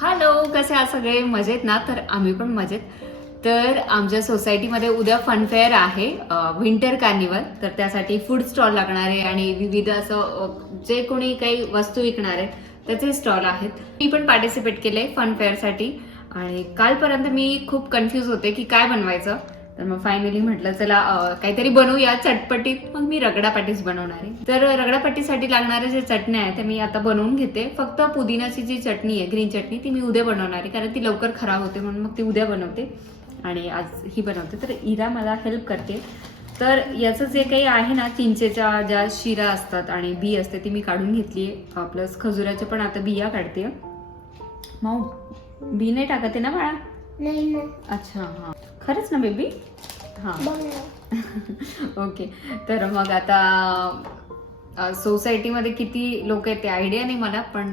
Hello कसे आहात सगळे? मजेत ना? तर आम्ही पण मजेत. तर आमच्या सोसायटीमध्ये उद्या फनफेअर आहे विंटर कार्निवल तर त्यासाठी फूड स्टॉल लागणार आहे आणि विविध असं जे कोणी काही वस्तू विकणार आहे त्याचे स्टॉल आहेत. मी पण पार्टिसिपेट केले फनफेअरसाठी आणि कालपर्यंत मी खूप कन्फ्यूज होते की काय बनवायचं. तर मग फायनली म्हटलं चला काहीतरी बनवूया चटपटीत. मग मी रगडा पॅटीस बनवणार आहे. तर रगडा पॅटीसाठी लागणारे जे चटण्या आहे ते मी आता बनवून घेते. फक्त पुदिनाची जी चटणी आहे ग्रीन चटणी ती मी उद्या बनवणार आहे कारण ती लवकर खराब होते म्हणून मग ती उद्या बनवते आणि आज ही बनवते. तर इरा मला हेल्प करते. तर याचं जे काही आहे ना चिंचेच्या ज्या शिरा असतात आणि बी असते ती मी काढून घेतली आहे. प्लस खजुराच्या पण आता बिया काढते. माऊ बी नाही टाकते ना बाळा? अच्छा हां. खरंच ना बेबी हां. ओके तर मग आता सोसायटीमध्ये किती लोक आहेत ते आयडिया नाही मला पण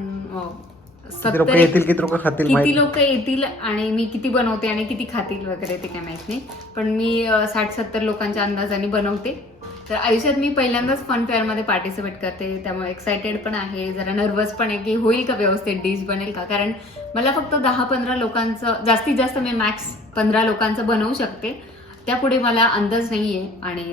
किती लोक येतील किती लोक खातील किती लोक येतील आणि मी किती बनवते आणि किती खातील वगैरे ते काय माहीत नाही. पण मी साठ सत्तर लोकांच्या अंदाजाने बनवते. तर आयुष्यात मी पहिल्यांदाच फन फेअरमध्ये पार्टिसिपेट करते. त्यामुळे एक्सायटेड पण आहे जरा नर्वस पण आहे की होईल का व्यवस्थित डिश बनेल का? कारण मला फक्त दहा पंधरा लोकांचं जास्तीत जास्त मी मॅक्स पंधरा लोकांचं बनवू शकते. त्यापुढे मला अंदाज नाही आहे आणि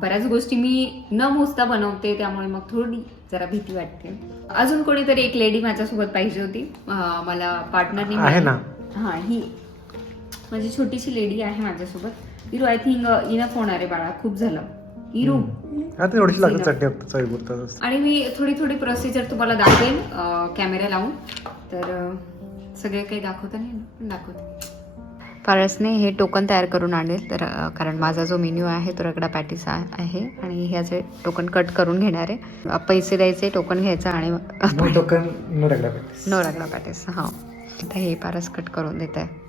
बऱ्याच गोष्टी मी न मोजता बनवते. त्यामुळे मग थोडी जरा भीती वाटते. अजून कोणीतरी एक लेडी माझ्यासोबत पाहिजे होती. मला पार्टनर आहे ना? हां ही. माझी छोटीशी लेडी आहे माझ्यासोबत. इरू आय थिंक इनफ होणार आहे बाळा खूप झालं. हा चवीपुरतं आणि मी थोडी थोडी प्रोसिजर तुम्हाला दाखवेन कॅमेरा लावून. तर सगळे काही दाखवता नाही? पण दाखवते. पारसने हे टोकन तयार करून आणेल. तर कारण माझा जो मेन्यू आहे तो रगडा पॅटीस आहे आणि ह्याचे टोकन कट करून घेणार आहे. पैसे द्यायचे टोकन घ्यायचं आणि टोकन न रगडा पॅटीस. हां. आता हे पारस कट करून देत आहे.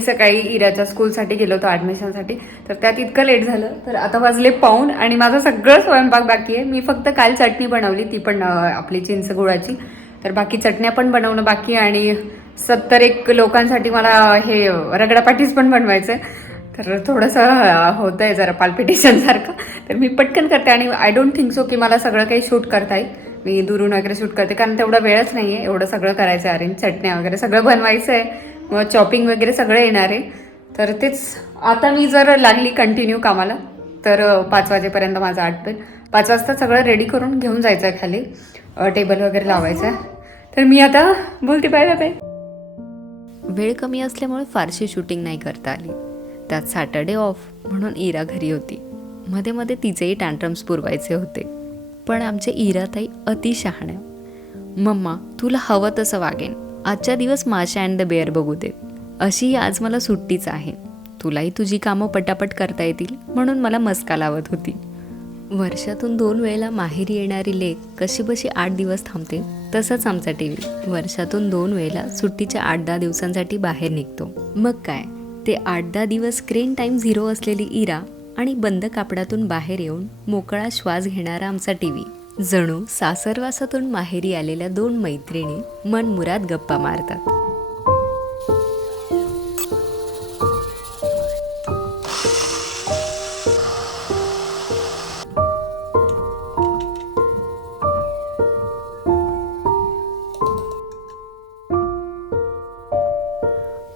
आम्ही सकाळी इराच्या स्कूलसाठी गेलो होतो ॲडमिशनसाठी तर त्यात इतकं लेट झालं. तर आता वाजले पाऊन आणि माझं सगळं स्वयंपाक बाकी आहे. मी फक्त काल चटणी बनवली. ती पण आपली चिंच गुळाची तर बाकी चटण्या पण बनवणं बाकी आणि सत्तर एक लोकांसाठी मला हे रगडापाटीस पण बनवायचं आहे तर थोडंसं होतं आहे जरा पाल्पिटेशनसारखं तर मी पटकन करते आणि आय डोंट थिंक सो की मला सगळं काही शूट करता येईल. मी दुरून वगैरे शूट करते. कारण तेवढा वेळच नाही आहे एवढं सगळं करायचं आहे अरेंज चटण्या वगैरे सगळं बनवायचं आहे चॉपिंग वगैरे सगळं येणार आहे. तर तेच आता मी जर लागली कंटिन्यू कामाला तर पाच वाजेपर्यंत माझं आटपेल पाच वाजता सगळं रेडी करून घेऊन जायचं आहे खाली. टेबल वगैरे लावायचं आहे. तर मी आता बोलते बाय बाय बाय वेळ कमी असल्यामुळे फारशी शूटिंग नाही करता आली. त्यात सॅटर्डे ऑफ म्हणून इरा घरी होती. मध्ये मध्ये तिचेही टँट्रम्स पुरवायचे होते. पण आमचे इराताई अति शहाण्या मम्मा तुला हवं तसं वागेन. आजच्या दिवस माशा अँड द बेअर बघू दे. अशी आज मला सुट्टीच आहे. तुलाही तुझी कामं पटापट करता येतील म्हणून मला मस्का लावत होती. वर्षातून दोन वेळेला माहेरी येणारी लेक कशी बशी आठ दिवस थांबते तसंच आमचा टी व्ही वर्षातून दोन वेळेला सुट्टीच्या आठ दहा दिवसांसाठी बाहेर निघतो. मग काय? ते आठ दहा दिवस स्क्रीन टाईम झिरो असलेली इरा आणि बंद कापडातून बाहेर येऊन मोकळा श्वास घेणारा आमचा टी व्ही जणू सासरवासातून माहेरी आलेल्या दोन मैत्रिणी मनमुराद गप्पा मारतात.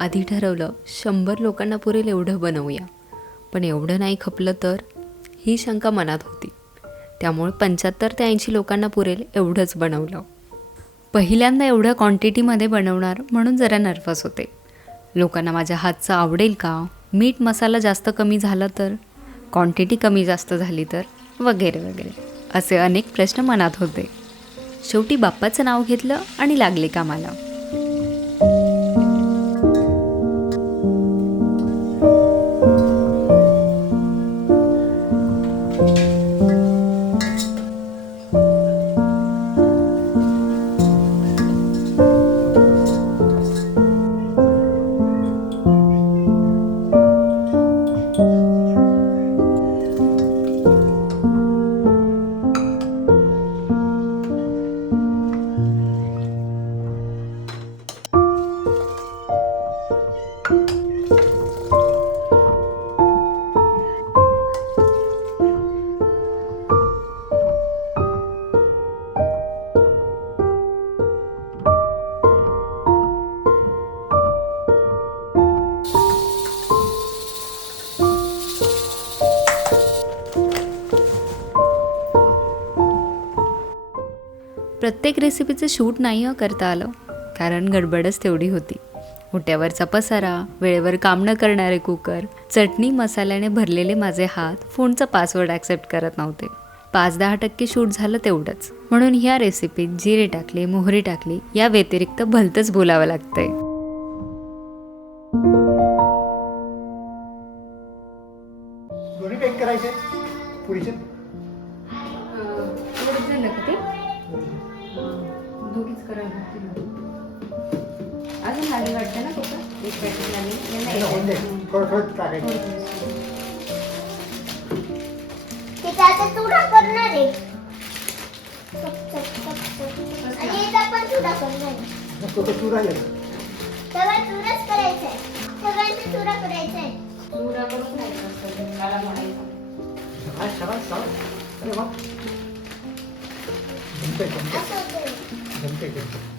आधी ठरवलं शंभर लोकांना पुरेल एवढं बनवूया पण एवढं नाही खपलं तर ही शंका मनात होती. त्यामुळे पंच्याहत्तर ते ऐंशी लोकांना पुरेल एवढंच बनवलं. पहिल्यांदा एवढ्या क्वांटिटीमध्ये बनवणार म्हणून जरा नर्वस होते. लोकांना माझ्या हातचं आवडेल का? मीठ मसाला जास्त कमी झाला तर? क्वांटिटी कमी जास्त झाली तर? वगैरे वगैरे. असे अनेक प्रश्न मनात होते. शेवटी बाप्पाचं नाव घेतलं आणि लागले कामाला. प्रत्येक रेसिपीचं शूट नाही करता आलं. कारण गडबडच तेवढी होती. उट्यावरचा पसारा वेळेवर काम न करणारे कुकर चटणी मसाल्याने भरलेले माझे हात फोनचा पासवर्ड ॲक्सेप्ट करत नव्हते. पाच दहा टक्के शूट झालं तेवढंच. म्हणून ह्या रेसिपीत जिरे टाकले मोहरी टाकली या व्यतिरिक्त भलतंच बोलावं लागतंय. अजून भारी वाटतं ना एक थोडं टाकायचं तिथे आता चुडा करणार आहे. चप, चप, चप, चप. आणि इथं पण चुडा करणार आहे. चुरा चुराच करायचं आहे. सगळ्यांचा चुरा करायचा आहे. हा असं होतं जमतंय जमतंय.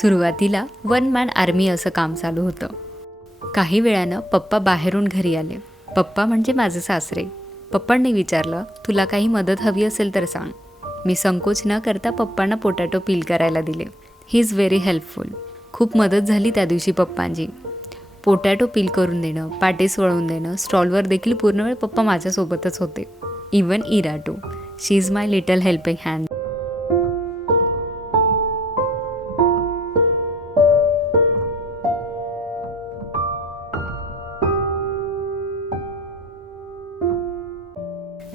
सुरुवातीला वन मॅन आर्मी असं काम चालू होतं. काही वेळानं पप्पा बाहेरून घरी आले. पप्पा म्हणजे माझे सासरे. पप्पांनी विचारलं तुला काही मदत हवी असेल तर सांग. मी संकोच न करता पप्पांना पोटॅटो पील करायला दिले. ही इज व्हेरी हेल्पफुल खूप मदत झाली त्या दिवशी पप्पांची. पोटॅटो पील करून देणं पाटेस वळवून देणं स्टॉलवर देखील पूर्ण वेळ पप्पा माझ्यासोबतच होते. Even इराटो she is my little helping hand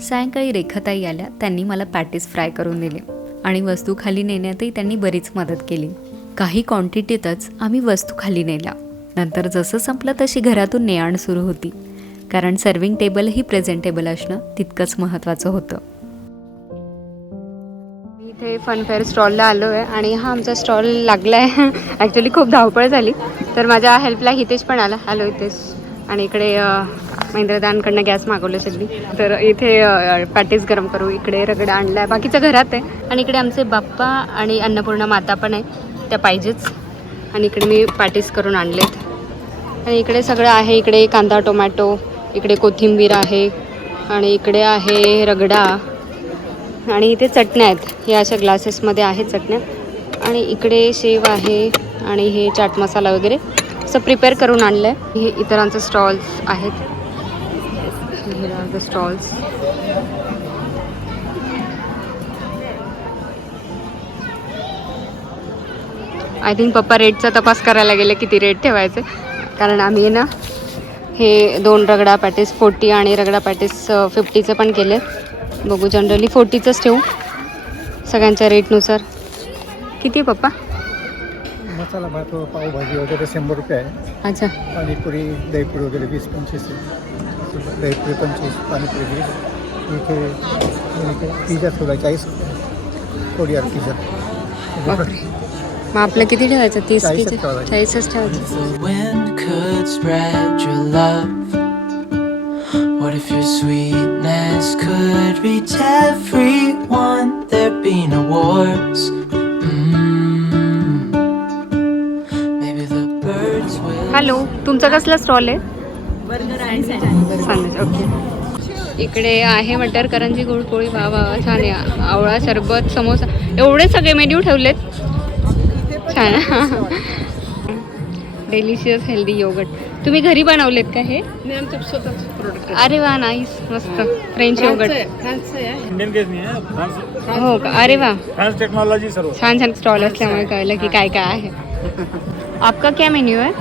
सायंकाळी रेखाताई आल्या. त्यांनी मला पॅटीस फ्राय करून दिले आणि वस्तू खाली नेण्यातही त्यांनी बरीच मदत केली. काही क्वांटिटीतच आम्ही वस्तू खाली नेल्या. नंतर जसं संपलं तशी घरातून नेआण सुरू होती. कारण सर्विंग टेबलही प्रेझेंटेबल असणं तितकंच महत्त्वाचं होतं. मी इथे फनफेअर स्टॉलला आलो आहे आणि हा आमचा स्टॉल लागला आहे ॲक्च्युली खूप धावपळ झाली. तर माझ्या हेल्पला हितेश पण आला. हॅलो हितेश. आणि इकडे महेंद्रदानकडनं गॅस मागवलं सगळी. तर इथे पॅटीस गरम करू इकडे रगडा आणला आहे बाकीचं घरात आहे. आणि इकडे आमचे बाप्पा आणि अन्नपूर्णा माता पण आहे. त्या पाहिजेच. आणि इकडे मी पॅटीस करून आणलेत. आणि इकडे सगळं आहे. इकडे कांदा टोमॅटो इकडे कोथिंबीर आहे. आणि इकडे आहे रगडा. आणि इथे चटण्या आहेत. या अशा ग्लासेसमध्ये आहेत चटण्या. आणि इकडे शेव आहे. आणि हे चाट मसाला वगैरे. असं प्रिपेअर करून आणलं आहे हे इतरांचे स्टॉल्स आहेत. द स्टॉल्स आय थिंक पप्पा रेटचा तपास करायला गेले किती रेट ठेवायचे. कारण आम्ही ना हे दोन रगडा पॅटीस फोर्टी आणि रगडा पॅटीस फिफ्टीचं पण केले. बघू जनरली फोर्टीचंच ठेवू. सगळ्यांच्या रेटनुसार किती आहे पप्पा मसाला भात पावभाजी वगैरे शंभर रुपये आहे. अच्छा. पाणीपुरी दहीपुरी वगैरे वीस पंचवीस आहे. दहीपुरी पंचवीस पाणीपुरी वीस इथे पिझ्झा ठेवला चाळीस कोरियर पिझ्झा मग आपलं किती ठेवायचं तीस. चाळीसच ठेवायचं love? What if your sweetness could reach everyone? There'd be no wars. Mm. Maybe the birds will. Hello तुमचा कसला स्टॉल आहे ओके इकडे आहे मटर करंजी गुळ पोळी वा वा वा, छान आहे. आवळा सरबत समोसा एवढे सगळे मेन्यू ठेवलेत. छान. डेलिशियस हेल्दी योगट तुम्ही घरी बनवलेत का हे? नाही आमचे स्वतःच प्रोडक्ट अरे वा नाईस मस्त. फ्रेंच योगट फ्रान्सचं आहे इंडियन केस नाही आहे. फ्रान्स हो का? अरे वा. फ्रान्स टेक्नॉलॉजी सर्व. छान छान स्टॉल असल्यामुळे कळलं की काय काय आहे. आपका क्या मेन्यू है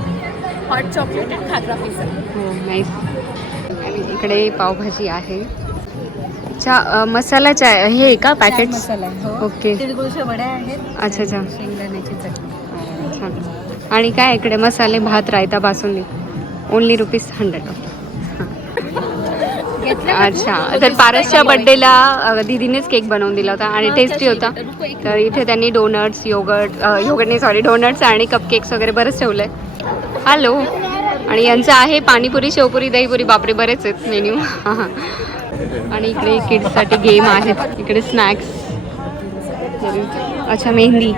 हॉट चॉकलेट आणि खाकरा पिझ्झा. हो नाईस आणि इकडे पावभाजी आहे. चा अ, मसाला चाय हे आहे का पॅकेट मसाला हो. ओके तिळगुळच्या वड्या आहेत. अच्छा अच्छा. शेंगदाण्याची चटणी. छान. आणि काय इकडे मसाले भात रायता बासुंदी? ओनली रुपीज हंड्रेड अच्छा. तर पारसच्या बर्थडेला दीदीनेच केक बनवून दिला होता आणि टेस्टी होता. तर इथे त्यांनी डोनट्स योगर्ट नाही सॉरी डोनट्स आणि कपकेक्स वगैरे बरंच ठेवलं आहे हॅलो आणि यांचं आहे पाणीपुरी शेवपुरी दहीपुरी. बापरे बरेच आहेत मेन्यू आणि इकडे किड्ससाठी गेम आहेत. इकडे स्नॅक्स अच्छा मेहंदी.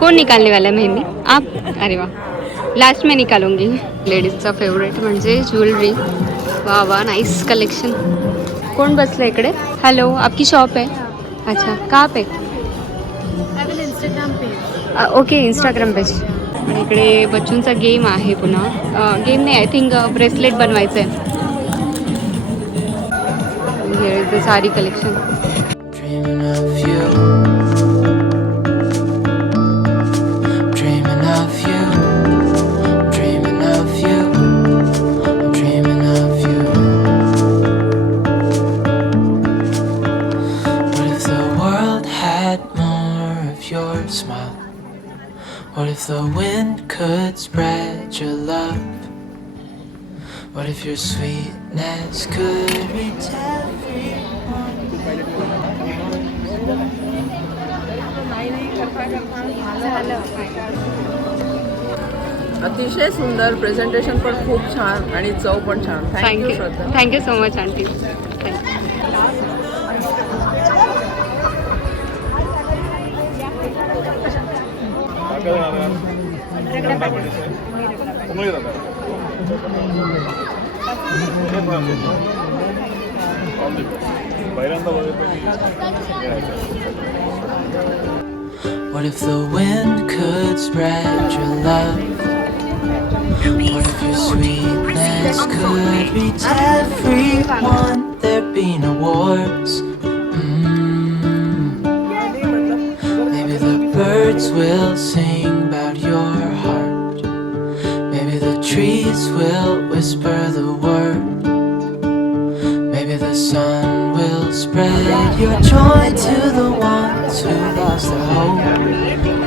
कौन निकालने वाला मेहंदी? आप. अरे वाह लास्ट में निकालूंगी. लेडीजचा फेवरेट म्हणजे ज्वेलरी वा वा नाईस कलेक्शन कोण बसलं इकडे? हॅलो आपकी शॉप है अच्छा कहाँ पे? Instagram page okay Instagram page आणि इकडे बच्चूंचा गेम आहे पुन्हा. गेम नाही आय थिंक ब्रेसलेट बनवायचं आहे सारी collection if your sweetness could reach everyone? अतिशय सुंदर प्रेझेंटेशन पण खूप छान आणि चव पण छान. Thank you thank you Shraddha. Thank you so much aunty thank you What if the wind could spread your love? What if your sweetness could reach everyone? There'd be no wars. Mm. Maybe the birds will sing about your heart. Maybe the trees will whisper the word. Maybe the sun will spread your joy to the ones who lost their hope.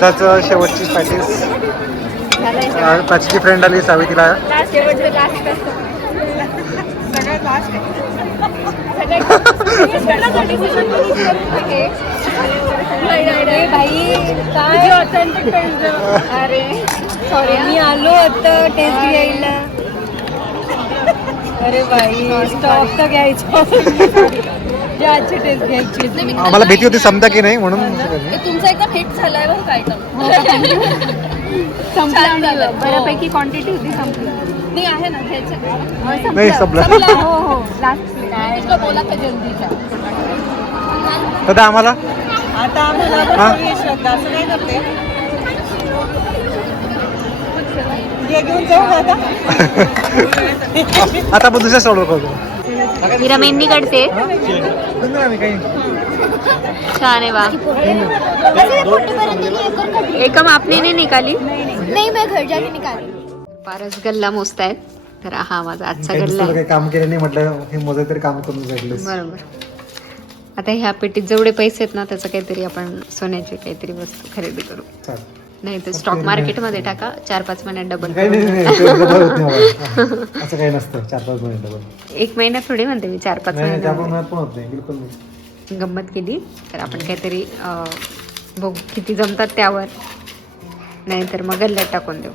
श्रद्धाचं शेवटची practice प्राचीची friend आली सावी तिला अरे sorry मी आलो आता taste घ्यायला. अरे बाई स्टॉक तर घ्यायचा. आजची टेस्ट घ्यायची. आम्हाला भीती होती समजा की नाही म्हणून तुमचा एकदम हिट झालाय बरं काय संपला आणि बऱ्यापैकी क्वांटिटी होती संपली. नाही आहे ना घ्यायचं नाही संपलं. हो हो. लास्ट बोला का जल्दीच्या? दादा आम्हाला? आता आम्हाला हा? श्रद्धा असं काय करते? हे घेऊन जाऊ का आता आपण दुसऱ्या स्टॉलवर मीरा मेहंदी काढते छान आहे वा एकम आपने नाही निकाली? नहीं मैं घर जाके निकाली। पारस गल्ला मोजतायत तर हा माझा आजचा गल्ला काही काम केलं नाही म्हटलं हे मोजे तरी काम करून जाईल बरोबर. आता ह्या पेटीत जेवढे पैसे आहेत ना त्याचं काहीतरी आपण सोन्याची काहीतरी वस्तू खरेदी करू. चालेल. नाही तर स्टॉक मार्केटमध्ये टाका चार पाच महिन्यात डबल काही नाही, नाही, ते डबल होत नाही बाबा. असं काही नसतं चार पाच महिने डबल एक महिना थोडी म्हणते मी चार पाच नाही महिन्यात पाच महिन्यात पण होत नाही बिलकुल नाही. गंमत केली. तर आपण काहीतरी अं, बघू किती जमतात त्यावर. नाहीतर मग गल्ल्यात टाकून देऊ.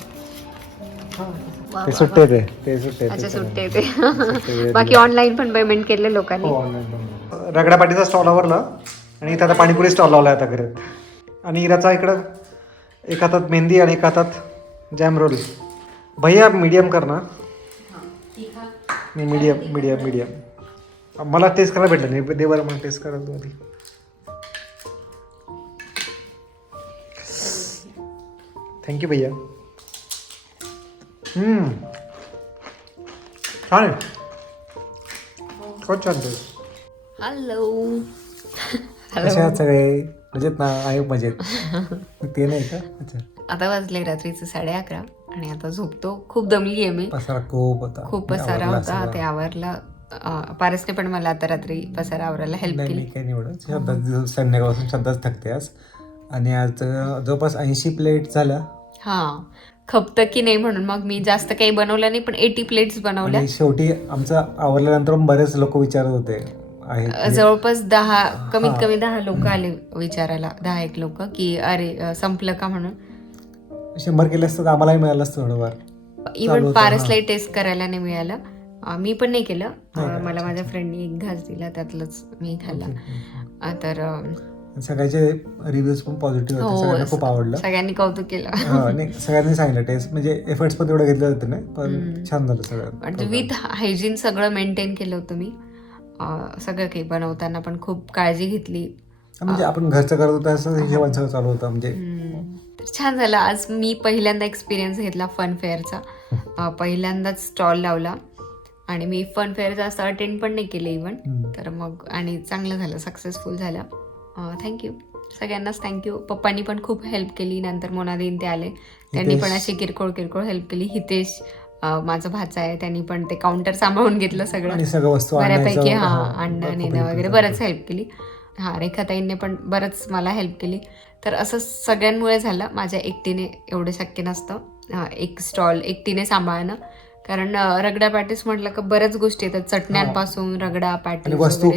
ते सुट्टे ते ते सुट्टे अच्छा सुट्टे ते. बाकी ऑनलाईन पण पेमेंट केले लोकांनी. हो ऑनलाईन रगडा पाटीचा स्टॉल आवरला आणि इथं आता पाणीपुरी स्टॉल लावला आता घरात. आणि इराचा इकडं? एक हातात मेहंदी आणि एक हातात जॅम रोल भैया मीडियम कर ना नाही मीडियम मीडियम मीडियम मला टेस्ट करायला भेटलं नाही. दे बरं मला टेस्ट करायला तू आधी थँक्यू भैया. हम्म. छान आहे. खूप छान हॅलो कसे आहात सगळे? मजेत ना आहे मजेत. ते नाही का? अच्छा. आता वाजले रात्रीचे साडे अकरा आणि आता झोपतो. खूप दमली आहे मी. पसारा खूप होता. खूप पसारा होता. ते आवरला. पारसने पण मला आता रात्री पसारा आवरायला हेल्प केली. मी काही निवडत श्रद्धा संध्याकाळपासून श्रद्धाच थकते आज. आणि आज जवळपास ऐंशी प्लेट झाल्या हा. खपतं की नाही म्हणून मग मी जास्त काही बनवलं नाही पण एटी प्लेट्स बनवल्या. शेवटी आमचं आवरल्यानंतर बरेच लोक विचारत होते. आहेत जवळपास दहा कमीत कमी दहा लोक आले विचारायला दहा एक लोक की अरे संपलं का म्हणून? शंभर केले असतं आम्हालाही मिळालं असतं थोडंफार. इवन होतं, पारसलाही टेस्ट करायला नाही मिळालं. मी पण नाही केलं. मला माझ्या फ्रेंडने एक घास दिला त्यातलंच मी खाल्ला. तर सगळ्याचे रिव्ह्यूज पण पॉझिटिव्ह होते सगळ्यांना खूप हो आवडलं. सगळ्यांनी कौतुक केलं. सगळ्यांनी सांगितलं टेस्ट म्हणजे एफर्ट्स पण तेवढं घेतले होते ना पण छान झालं सगळं विथ हायजीन सगळं मेंटेन केलं होतं मी. सगळं काही बनवताना पण खूप काळजी घेतली. म्हणजे आपण घरचं करत होतो असं हिशोबाने सगळं चालू होतं म्हणजे तर छान झालं. आज मी पहिल्यांदा एक्सपिरियन्स घेतला फन फेअरचा पहिल्यांदाच स्टॉल लावला. आणि मी फन फेअर जास्त अटेंड पण नाही केले इवन हम्म. तर मग आणि चांगलं झालं सक्सेसफुल झालं. थँक्यू सगळ्यांनाच थँक्यू पप्पांनी पण खूप हेल्प केली. नंतर मोनादीन ते आले. त्यांनी पण अशी किरकोळ किरकोळ हेल्प केली. हितेश माझा भाचा आहे त्यांनी पण ते काउंटर सांभाळून घेतलं सगळं. आणि सगळं वस्तू बऱ्यापैकी हा हा, आणणं नेणं वगैरे. बरंच हेल्प केली. हा रेखाताईंनी पण बरंच मला हेल्प केली. तर असं सगळ्यांमुळे झालं. माझ्या एकटीने एवढं शक्य नसतं. हा, एक स्टॉल एकटीने सांभाळणं. कारण रगडा पॅटीस म्हटलं का बऱ्याच गोष्टी येतात. चटण्यांपासून रगडा पॅटीस वस्तू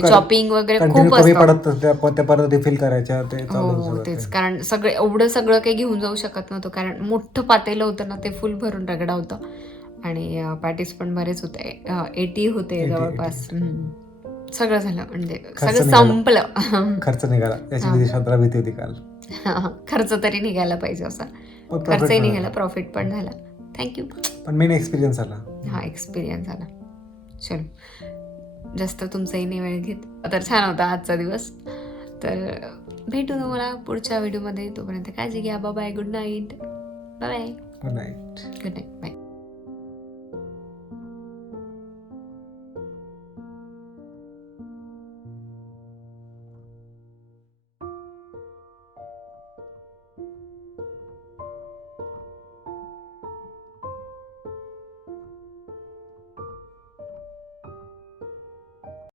वगैरे खूप रिफिल करायच्या हो सगळं तेच. कारण सगळं एवढं सगळं काही घेऊन जाऊ शकत नव्हतं. कारण मोठं पातेलं होतं ना ते फुल भरून रगडा होतं. आणि पॅटीस पण बरेच होते. एटी होते 80, जवळपास. सगळं झालं. म्हणजे सगळं. संपलं. खर्च निघाला. याची भीती होती काल. खर्च तरी निघायला पाहिजे असा. खर्चही निघाला झाला. प्रॉफिट पण झाला. थँक्यू पण मेन एक्सपिरियन्स आला हा एक्सपिरियन्स आला चलो. जास्त तुमचाही नाही वेळ घेत. तर छान होता आजचा दिवस. तर भेटू तुम्हाला पुढच्या व्हिडिओमध्ये तोपर्यंत काळजी घ्या. Bye good night bye good night good night bye